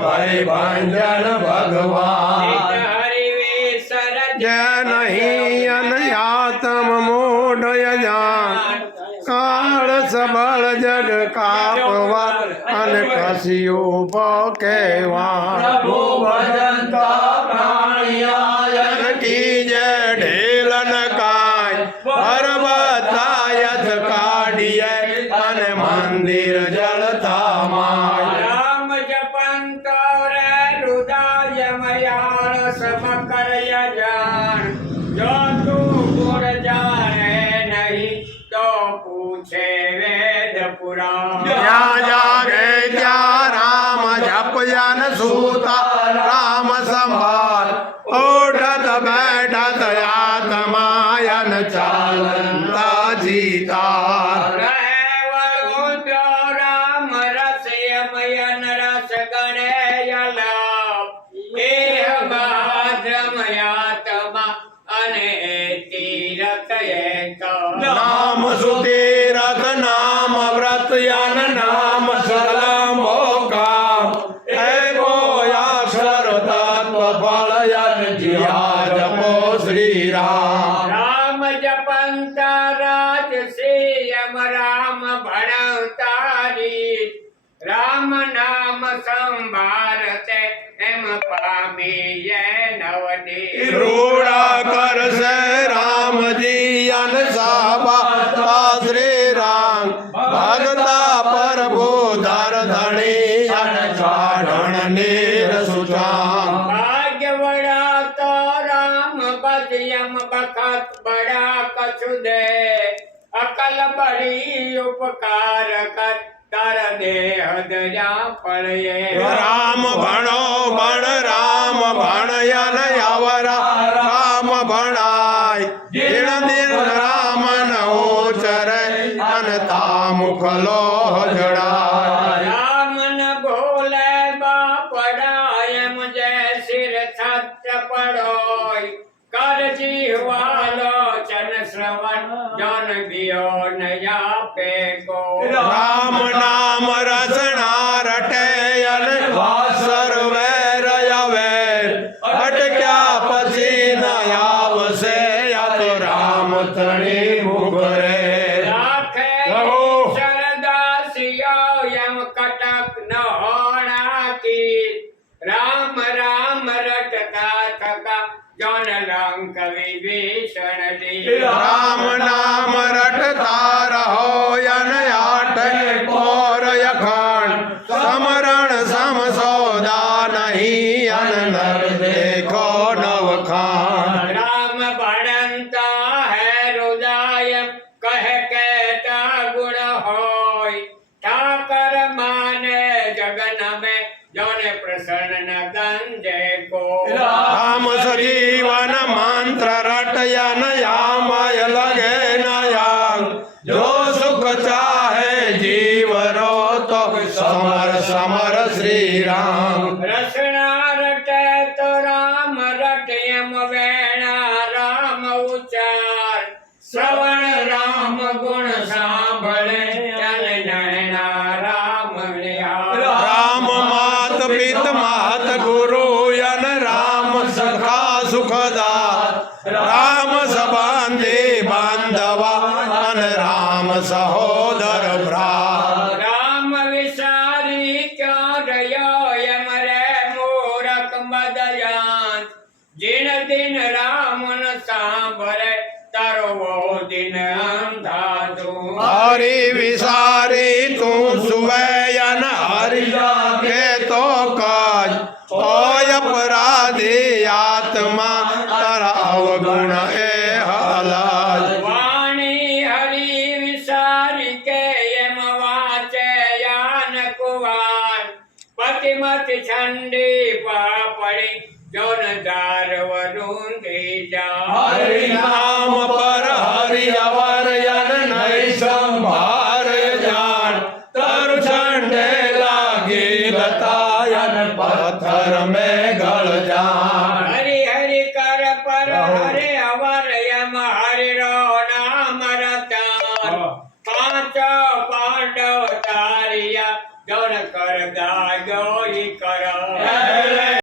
भाई भांजन भगवान जय नहीं अनयातम मोडय जान काल सबल जग कापवा अन कसियो पकेवान प्रभु भजनता प्राणियायन की जय ढेलन काय पर्वतायत काढ़िए अन मंदिर जलता माय राम जपंत हृदय मयान समकर जान जो तू गुण जाने नहीं तो पूछे वेद पुराण या जागे क्या राम जप जन सूता राम संभाल उठत बैठत आत्मायन चालंता जीता राम रस यमयन रस गणेयल महाद्रमयात्मा अने तीरथ नाम सुतीरथ नाम व्रत यन नाम सकलम काम एको अक्षर तत्व फल यन जिया जपो श्री राम राम जपंत राज श्रीयम राम भणतारी राम नाम संभारते एम पामी ये नवनी रूढ़ा कर से राम जी अन साबा श्री राम भगता प्रभु धर धनी अन चारण नीर सुजान भाग्य बड़ा तो राम बजयम बखत बड़ा कछु दे अकल बड़ी उपकार कर दे हदया पड़े राम भणो भण राम भणयन अवरा राम भणाय दिन दिन राम न उचरे अनता मुख लोह जड़ाय राम न भोले बापड़ाय मुझे सिर छत्र पड़ोय कर जीवालोचन श्रवण जन बियो नया पे को राम नाम रसना रटेयन वासर वैर अवैर अटक्या पछी न आवसे या तो राम तणी मुगरे राखे शरदासियो यम कटक न होना की राम राम रटता थका जौन लंक विभीषण ली राम नाम रटता रहो यन आठ और यखान समरण सम सौदा नहीं अन नर देखो नव खान राम भणंता है हृदय कह कहता गुण होय ठाकर माने जगन में जौन प्रसन्न गंजे को राम सजीवन मंत्र रटयन यामय लगे नयांग जो सुख चाहे जीव रो तो समर समर श्री राम रसना रटे तो राम रटयम वेणा राम उचार श्रवण राम गुण सांभळे जन नैना राम निहार राम मात पित मात गुरु यन राम सखा सुखदा राम संबंधी बांधवा अन राम सहोदर भ्रा राम विसारी क्यों रयो यम रे मूरख मदयान जिन दिन राम न सांभरे तारो वो दिन अंधाधु हरि विसारी तू सुवैयन हरि के तो काज ओय अपराधी आत्मा तर अवगुण ए हलाज वाणी हरि विसारी के यम वाचे यान कुवार पतिमत छंडी पापड़ी जौन दार वरुंधी जा हरि नाम पर हरि अवर यन नहीं संभार जान तरु चंडे लागी लतायन पत्थर में गल जान हरि हरि कर पर हरि अवर यम हरि रो नाम रतन પાંચ પાંડવ તારિયા જન કર ગાયો ઈ કર